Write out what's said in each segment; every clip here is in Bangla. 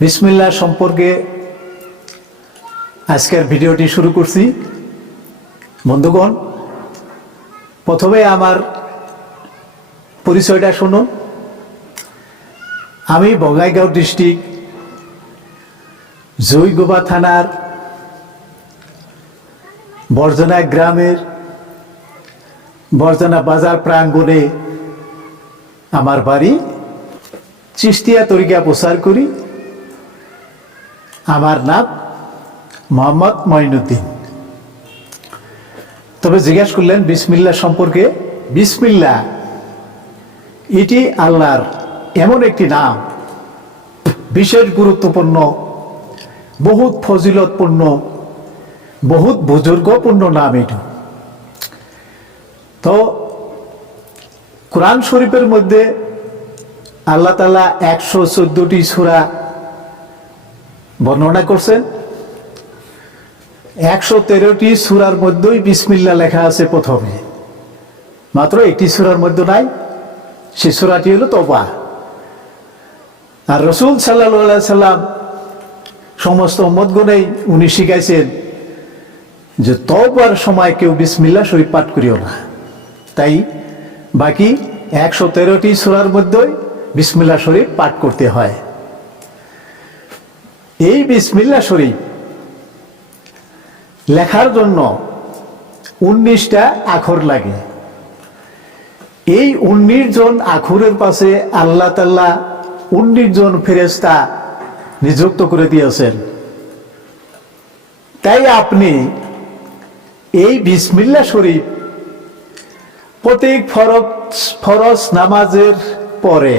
বিসমিল্লাহ সম্পর্কে আজকের ভিডিওটি শুরু করছি। বন্ধুগণ, প্রথমে আমার পরিচয়টা শুনুন। আমি বঙাইগাঁও ডিস্ট্রিক্ট জয়গোবা থানার বর্জনা গ্রামের বর্জনা বাজার প্রাঙ্গণে আমার বাড়ি। চিশতিয়া তরিকা প্রচার করি। আমার নাম মোহাম্মদ মঈনুদ্দিন। তবে জিজ্ঞাসা করলেন বিসমিল্লাহ সম্পর্কে। বিসমিল্লাহ এটি আল্লাহর এমন একটি নাম, বিশেষ গুরুত্বপূর্ণ, বহুত ফজিলতপূর্ণ, বহুত বুজুর্গপূর্ণ নাম এটা। তো কোরআন শরীফের মধ্যে আল্লাহ তাআলা 114টি সূরা বর্ণনা করছেন। 113টি সূরার মধ্যেই বিসমিল্লাহ লেখা আছে প্রথমে, মাত্র একটি সূরার মধ্যে নাই। সে সূরাটি হলো তওবা। আর রাসূল সাল্লাল্লাহু আলাইহি সাল্লাম সমস্ত উম্মতগণেই উনি শিখাইছেন যে তওবার সময় কেউ বিসমিল্লাহ শরীফ পাঠ করিও না। তাই বাকি 113টি সূরার মধ্যেই বিসমিল্লাহ শরীফ পাঠ করতে হয়। এই বিসমিল্লাহ শরীফ লেখার জন্য 19টা আখর লাগে। এই 19 জন আখরের পাশে আল্লাহ তাআলা 19 জন ফেরেশতা নিযুক্ত করে দিয়েছেন। তাই আপনি এই বিসমিল্লাহ শরীফ প্রত্যেক ফরজ নামাজের পরে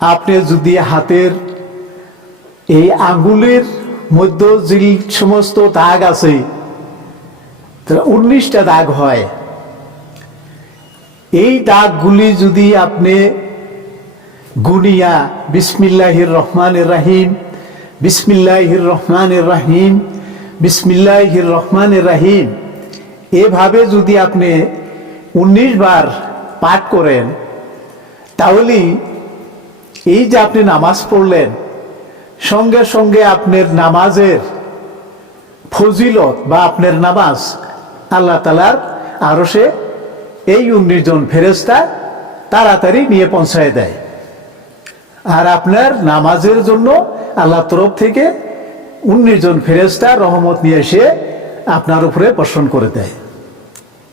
আপনি যদি হাতের এই আঙ্গুলের মধ্যে যে সমস্ত দাগ আছে 19টা দাগ হয়, এই দাগগুলি যদি আপনি গুনিয়া বিসমিল্লাহির রহমানির রহিম, বিসমিল্লাহির রহমানির রহিম, বিসমিল্লাহির রহমানির রহিম এভাবে যদি আপনি 19 বার পাঠ করেন, তাহলে এই যে আপনি নামাজ পড়লেন, সঙ্গে সঙ্গে আপনার নামাজের ফজিলত বা আপনার নামাজ আল্লাহ তাআলার আরশে এই 19 জন ফেরেশতা তাড়াতাড়ি নিয়ে পৌঁছায় দেয়। আর আপনার নামাজের জন্য আল্লাহর তরফ থেকে 19 জন ফেরেশতা রহমত নিয়ে এসে আপনার উপরে বর্ষণ করে দেয়।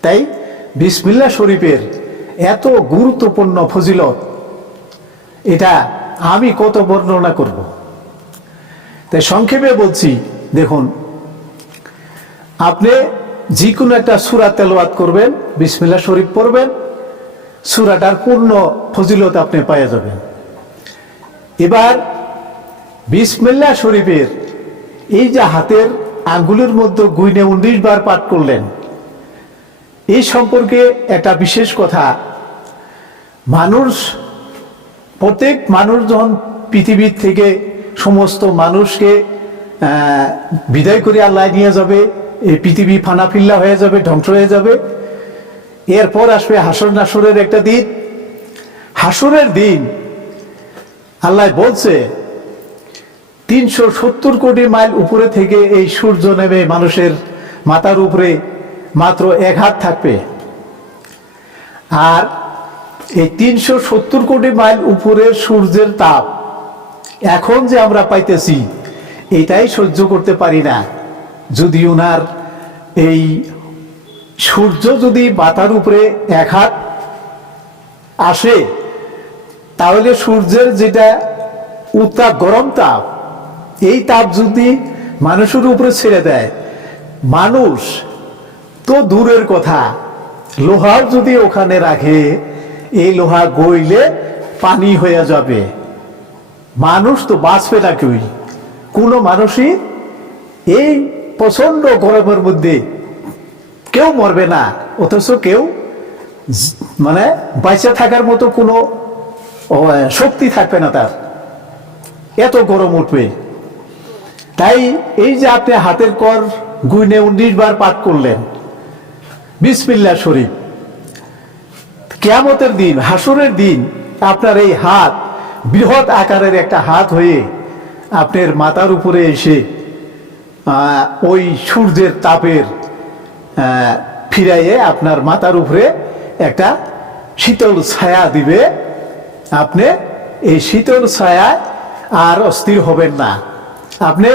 তাই বিসমিল্লাহ শরীফের এত গুরুত্বপূর্ণ ফজিলত, এটা আমি কত বর্ণনা করব। তাই সংক্ষেপে বলছি, দেখুন, আপনি যে কোনো একটা সূরা তেলাওয়াত করবেন, বিসমিল্লাহ শরীফ পড়বেন, সূরাটার পূর্ণ ফজিলত আপনি পেয়ে যাবেন। এবার বিসমিল্লাহ শরীফের এই যে হাতের আঙ্গুলের মধ্যে গুইনে 19 বার পাঠ করলেন, এই সম্পর্কে একটা বিশেষ কথা। প্রত্যেক মানুষ যখন পৃথিবীর থেকে সমস্ত মানুষকে বিদায় করে আল্লাহ নিয়ে যাবে, এই পৃথিবী ফানাফিল্লা হয়ে যাবে, ধ্বংস হয়ে যাবে। এরপর আসবে হাসর নাসরের একটা দিন। হাসরের দিন আল্লাহ বলছে 370 কোটি মাইল উপরে থেকে এই সূর্য নেমে মানুষের মাথার উপরে মাত্র 1 হাত থাকবে। আর এই 370 কোটি মাইল উপরের সূর্যের তাপ এখন যে আমরা পাইতেছি, এটাই সহ্য করতে পারি না। যদি ওনার এই সূর্য যদি মাথার উপরে 1 হাত আসে, তাহলে সূর্যের যেটা উত্তাপ, গরম তাপ, এই তাপ যদি মানুষের উপরে ছেড়ে দেয়, মানুষ তো দূরের কথা, লোহার যদি ওখানে রাখে, এই লোহা গইলে পানি হয়ে যাবে। মানুষ তো বাঁচবে না, কোনো মানুষই এই প্রচন্ড গরমের মধ্যে কেউ মরবে না, অথচ কেউ মানে বাইচে থাকার মতো কোনো শক্তি থাকবে না তার, এত গরম উঠবে। তাই এই যে আপনি হাতের কর গুইনে 19 বার পাঠ করলেন বিসমিল্লাহ শরীফ, কিয়ামতের দিন, হাসরের দিন আপনার এই হাত বৃহৎ আকারের একটা হাত হয়ে আপনার মাথার উপরে এসে ওই সূর্যের তাপের ফিরাইয়ে আপনার মাথার উপরে একটা শীতল ছায়া দিবে। আপনি এই শীতল ছায়ায় আর অস্থির হবেন না। আপনি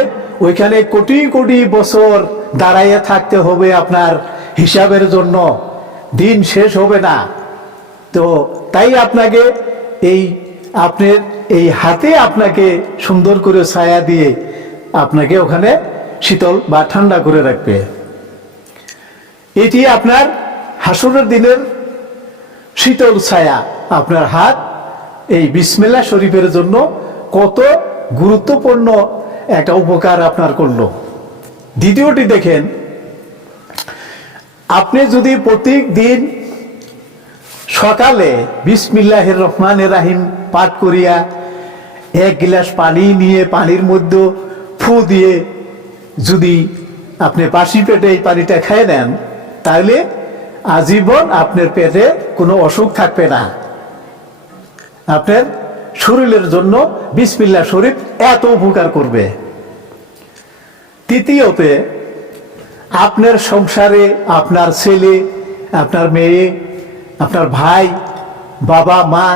ওইখানে কোটি কোটি বছর দাঁড়াইয়ে থাকতে হবে আপনার হিসাবের জন্য, দিন শেষ হবে না। তো তাই আপনাকে আপনার এই হাতে আপনাকে সুন্দর করে ছায়া দিয়ে আপনাকে ওখানে শীতল বা ঠান্ডা করে রাখবে। এটি আপনার হাসরের দিনের শীতল ছায়া। আপনার হাত এই বিসমিল্লাহ শরীফের জন্য কত গুরুত্বপূর্ণ একটা উপকার আপনার করলো। দ্বিতীয়টি দেখেন, আপনি যদি প্রত্যেক দিন সকালে বিসমিল্লাহির রহমানির রহিম পাঠ করিয়া এক গ্লাস পানি নিয়ে পানির মধ্যে ফু দিয়ে যদি আপনি বাসি পেটে এই পানিটা খেয়ে নেন, তাহলে আজীবন আপনার পেটে কোনো অসুখ থাকবে না। আপনার শরীরের জন্য বিসমিল্লাহ শরীফ এত উপকার করবে। তৃতীয়তে, আপনার সংসারে আপনার ছেলে, আপনার মেয়ে, আপনার ভাই, বাবা, মা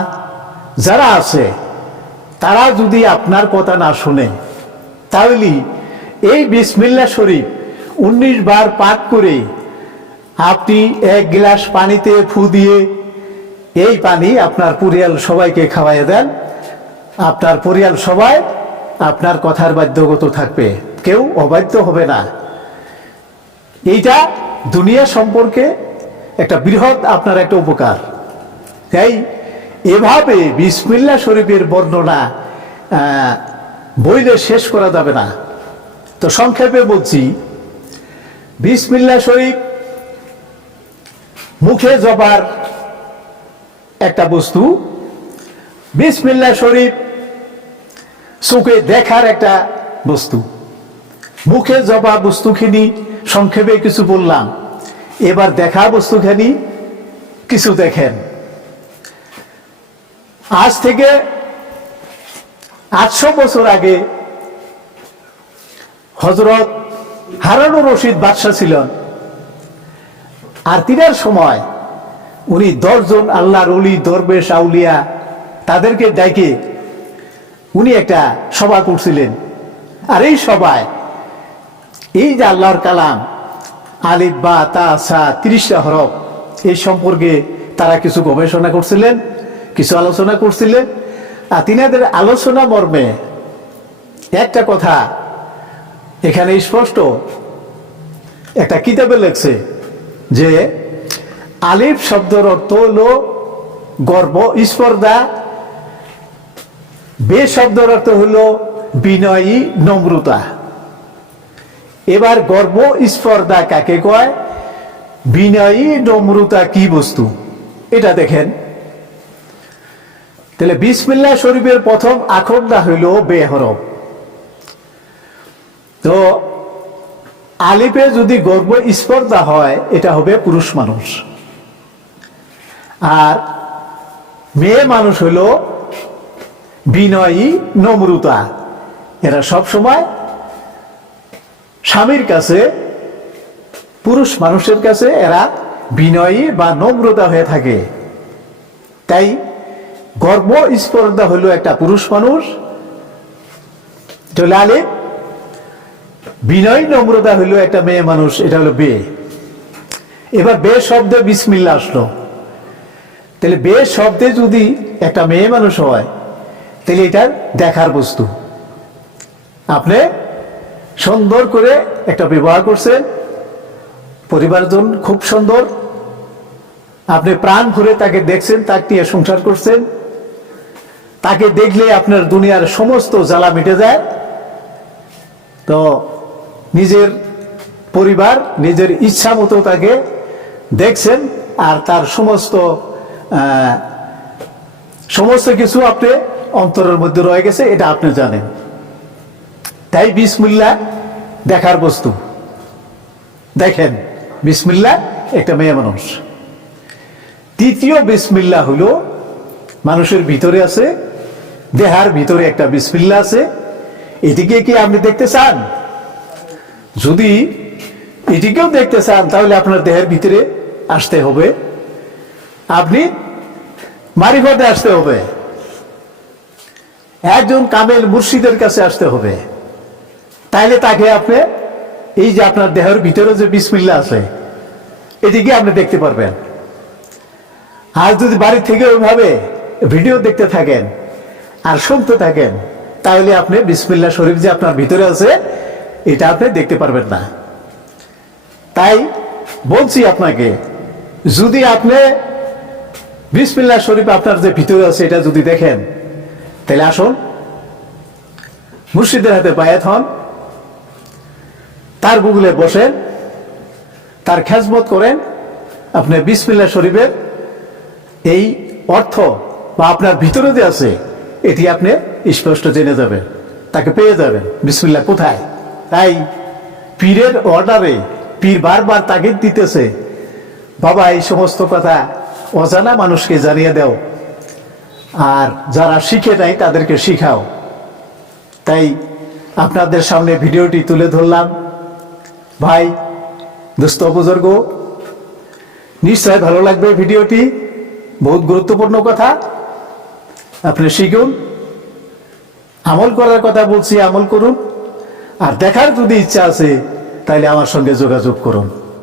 যারা আছে, তারা যদি আপনার কথা না শুনে, তাহলে এই বিসমিল্লাহ শরীফ 19 বার পাঠ করে আপনি এক গ্লাস পানিতে ফু দিয়ে এই পানি আপনার পরিয়াল সবাইকে খাওয়াইয়া দেন। আপনার পরিয়াল সবাই আপনার কথার বাধ্যগত থাকবে, কেউ অবাধ্য হবে না। এইটা দুনিয়া সম্পর্কে একটা বৃহৎ আপনার একটা উপকার। তাই এভাবে বিসমিল্লাহ শরীফের বর্ণনা বইলে শেষ করা যাবে না। তো সংক্ষেপে বলছি, বিসমিল্লাহ শরীফ মুখে জবার একটা বস্তু, বিসমিল্লাহ শরীফ চোখে দেখার একটা বস্তু। মুখে জবা বস্তুখিনি সংক্ষেপে কিছু বললাম, এবার দেখা বস্তুখানি কিছু দেখেন। আজ থেকে 800 বছর আগে হযরত হারুনুর রশিদ বাদশা ছিলেন। আর তিনার সময় উনি 10 জন আল্লাহর ওলি, দরবেশ, আউলিয়া তাদেরকে ডাকে উনি একটা সভা করছিলেন। আর এই সভায় এই যে আল্লাহর কালাম আলিফ বা তা সা 30টা হরফ, এই সম্পর্কে তারা কিছু গবেষণা করছিলেন, কিছু আলোচনা করছিলেন। আর তিনাদের আলোচনা মর্মে একটা কথা এখানে স্পষ্ট একটা কিতাবে লেখছে যে আলিফ শব্দের অর্থ হলো গর্ব, স্পর্ধা। বে শব্দের অর্থ হলো বিনয়ী, নম্রতা। এবার গর্ব স্পর্ধা কাকে কয়, বিনয়ী নম্রতা কি বস্তু, এটা দেখেন। তাহলে বিসমিল্লাহ শরীফের প্রথম আখরটা হইল বে হরফ। তো আলিফে যদি গর্ব স্পর্ধা হয়, এটা হবে পুরুষ মানুষ। আর মেয়ে মানুষ হইল বিনয়ী, নম্রতা। এরা সব সময় স্বামীর কাছে, পুরুষ মানুষের কাছে এরা বিনয়ী বা নম্রতা হয়ে থাকে। তাই গর্ব স্পর্ধা হলো একটা পুরুষ মানুষ, চলে আলিফ। বিনয় নম্রতা হলো একটা মেয়ে মানুষ, এটা হলো বে। এবার বে শব্দে বিসমিল্লাহ আসলো। তাহলে বে শব্দে যদি একটা মেয়ে মানুষ হয়, তাহলে এটার দেখার বস্তু। আপনি সুন্দর করে একটা বিবাহ করছেন, পরিবারজন খুব সুন্দর, আপনি প্রাণ ভরে তাকে দেখছেন, তাকে নিয়ে সংসার করছেন। তাকে দেখলে আপনার দুনিয়ার সমস্ত জ্বালা মিটে যায়। তো নিজের পরিবার, নিজের ইচ্ছা মতো তাকে দেখছেন, আর তার সমস্ত কিছু আপনি অন্তরের মধ্যে রয়ে গেছে, এটা আপনি জানেন। তাই বিসমিল্লাহ দেখার বস্তু। দেখেন, বিসমিল্লাহ একটা মেয়ে মানুষ। তৃতীয় বিসমিল্লাহ হলো মানুষের ভিতরে আছে, দেহার ভিতরে একটা বিসমিল্লাহ আছে, এটিকে কি আপনি দেখতে চান? যদি এটিকেও দেখতে চান তাহলে আপনার দেহের ভিতরে আসতে হবে, আপনি মারিফতে আসতে হবে, একজন কামেল মুর্শিদের কাছে আসতে হবে। তাইলে তাকে আপনি এই যে আপনার দেহের ভিতরে যে বিসমিল্লাহ আছে এটিকে আপনি দেখতে পারবেন। আর যদি বাড়ি থেকে ওইভাবে ভিডিও দেখতে থাকেন আর শুনতে থাকেন তাহলে আপনি বিসমিল্লাহ শরীফ যে আপনার ভিতরে আছে এটা আপনি দেখতে পারবেন না। তাই বলছি আপনাকে, যদি আপনি বিসমিল্লাহ শরীফ আপনার যে ভিতরে আছে এটা যদি দেখেন তাহলে আসুন মুর্শিদের হাতে বায়াত হন, তার বুগুলে বসেন, তার খেজমত করেন। আপনি বিসমিল্লাহ শরীফের এই অর্থ বা আপনার ভিতরে যে আছে এটি আপনি স্পষ্ট জেনে যাবেন, তাকে পেয়ে যাবেন বিসমিল্লাহ কোথায়। তাই পীরের অর্ডারে পীর বারবার তাগিদ দিতেছে, বাবা এই সমস্ত কথা অজানা মানুষকে জানিয়ে দাও, আর যারা শিখে নাই তাদেরকে শিখাও। তাই আপনাদের সামনে ভিডিওটি তুলে ধরলাম। ভাই, দোস্ত, বুজুর্গ, নিশ্চয় ভালো লাগবে ভিডিওটি, বহুত গুরুত্বপূর্ণ কথা, আপনি শিখুন। আমল করার কথা বলছি, আমল করুন। আর দেখার যদি ইচ্ছা আছে তাহলে আমার সঙ্গে যোগাযোগ করুন।